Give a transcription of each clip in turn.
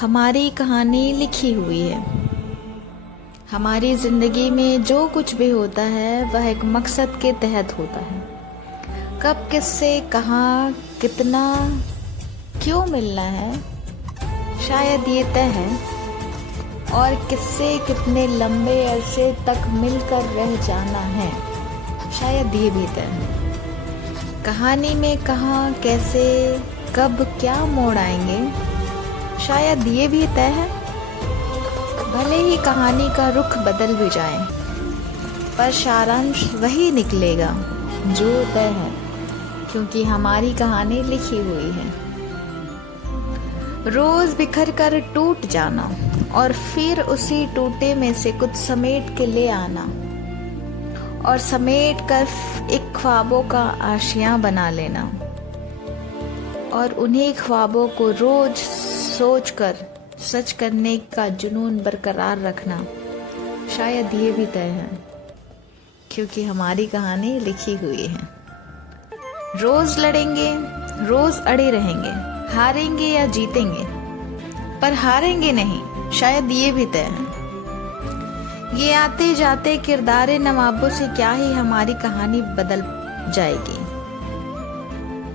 हमारी कहानी लिखी हुई है। हमारी ज़िंदगी में जो कुछ भी होता है वह एक मकसद के तहत होता है। कब, किससे, कहाँ, कितना, क्यों मिलना है, शायद ये तय है। और किससे कितने लंबे अरसे तक मिलकर रह जाना है, शायद ये भी तय है। कहानी में कहाँ, कैसे, कब, क्या मोड़ आएंगे, शायद ये भी तय है। भले ही कहानी का रुख बदल भी जाए, पर सारांश वही निकलेगा जो तय है, क्योंकि हमारी कहानी लिखी हुई है। रोज बिखर कर टूट जाना और फिर उसी टूटे में से कुछ समेट के ले आना, और समेट कर एक ख्वाबों का आशियां बना लेना, और उन्हीं ख्वाबों को रोज सोचकर सच करने का जुनून बरकरार रखना, शायद ये भी तय है, क्योंकि हमारी कहानी लिखी हुई है। रोज लड़ेंगे, रोज अड़े रहेंगे, हारेंगे या जीतेंगे, पर हारेंगे नहीं, शायद ये भी तय है। ये आते जाते किरदारे नवाबों से क्या ही हमारी कहानी बदल जाएगी।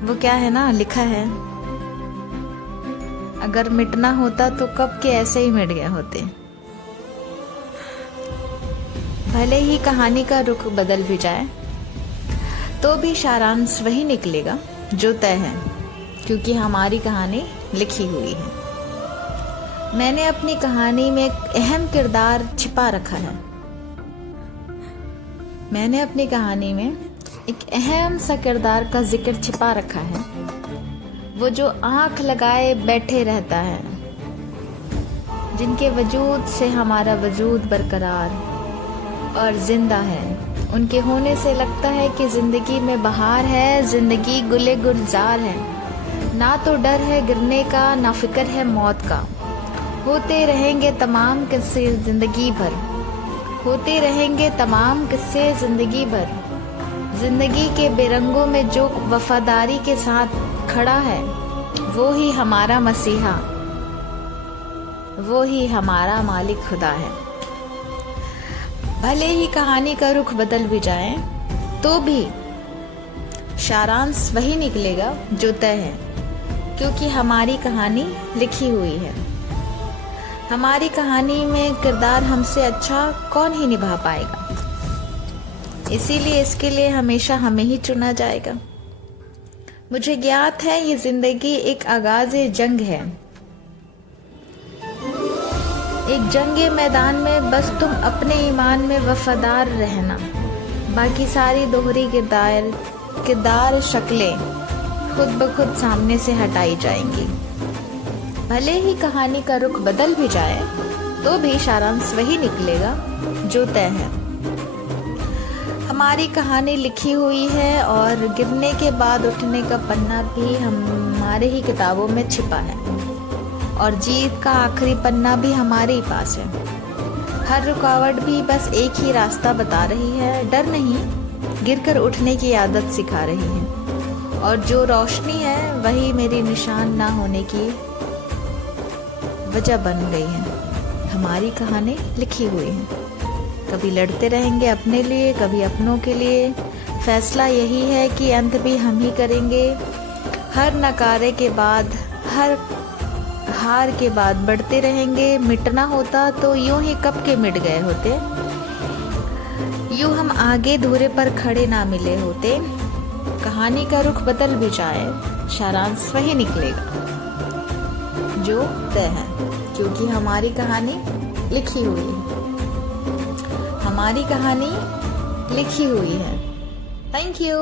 वो क्या है ना, लिखा है। अगर मिटना होता तो कब के ऐसे ही मिट गए होते। भले ही कहानी का रुख बदल भी जाए, तो भी सारांश वही निकलेगा जो तय है, क्योंकि हमारी कहानी लिखी हुई है। मैंने अपनी कहानी में एक अहम किरदार छिपा रखा है। मैंने अपनी कहानी में एक अहम सा किरदार का जिक्र छिपा रखा है। वो जो आंख लगाए बैठे रहता है, जिनके वजूद से हमारा वजूद बरकरार और जिंदा है। उनके होने से लगता है कि जिंदगी में बहार है, जिंदगी गुले गुलजार है। ना तो डर है गिरने का, ना फिक्र है मौत का। होते रहेंगे तमाम किस्से जिंदगी भर, होते रहेंगे तमाम किस्से जिंदगी भर। जिंदगी के बेरंगों में जो वफादारी के साथ खड़ा है, वो ही हमारा मसीहा, वो ही हमारा मालिक खुदा है। भले ही कहानी का रुख बदल भी जाए, तो भी सारांश वही निकलेगा जो तय है, क्योंकि हमारी कहानी लिखी हुई है। हमारी कहानी में किरदार हमसे अच्छा कौन ही निभा पाएगा, इसीलिए इसके लिए हमेशा हमें ही चुना जाएगा। मुझे ज्ञात है ये जिंदगी एक आगाज़े जंग है, एक जंगे मैदान में बस तुम अपने ईमान में वफादार रहना। बाकी सारी दोहरी किरदार शक्लें खुद ब खुद सामने से हटाई जाएंगी। भले ही कहानी का रुख बदल भी जाए, तो भी सारांश वही निकलेगा जो तय है। हमारी कहानी लिखी हुई है, और गिरने के बाद उठने का पन्ना भी हमारे ही किताबों में छिपा है, और जीत का आखिरी पन्ना भी हमारे ही पास है। हर रुकावट भी बस एक ही रास्ता बता रही है, डर नहीं, गिरकर उठने की आदत सिखा रही है। और जो रोशनी है वही मेरी निशान ना होने की वजह बन गई है। हमारी कहानी लिखी हुई है। कभी लड़ते रहेंगे अपने लिए, कभी अपनों के लिए। फैसला यही है कि अंत भी हम ही करेंगे। हर नकारे के बाद, हर हार के बाद बढ़ते रहेंगे। मिटना होता तो यूं ही कब के मिट गए होते, यूं हम आगे धुरे पर खड़े ना मिले होते। कहानी का रुख बदल भी जाए, सारांश वही निकलेगा जो तय है, क्योंकि हमारी कहानी लिखी हुई है। हमारी कहानी लिखी हुई है। Thank you.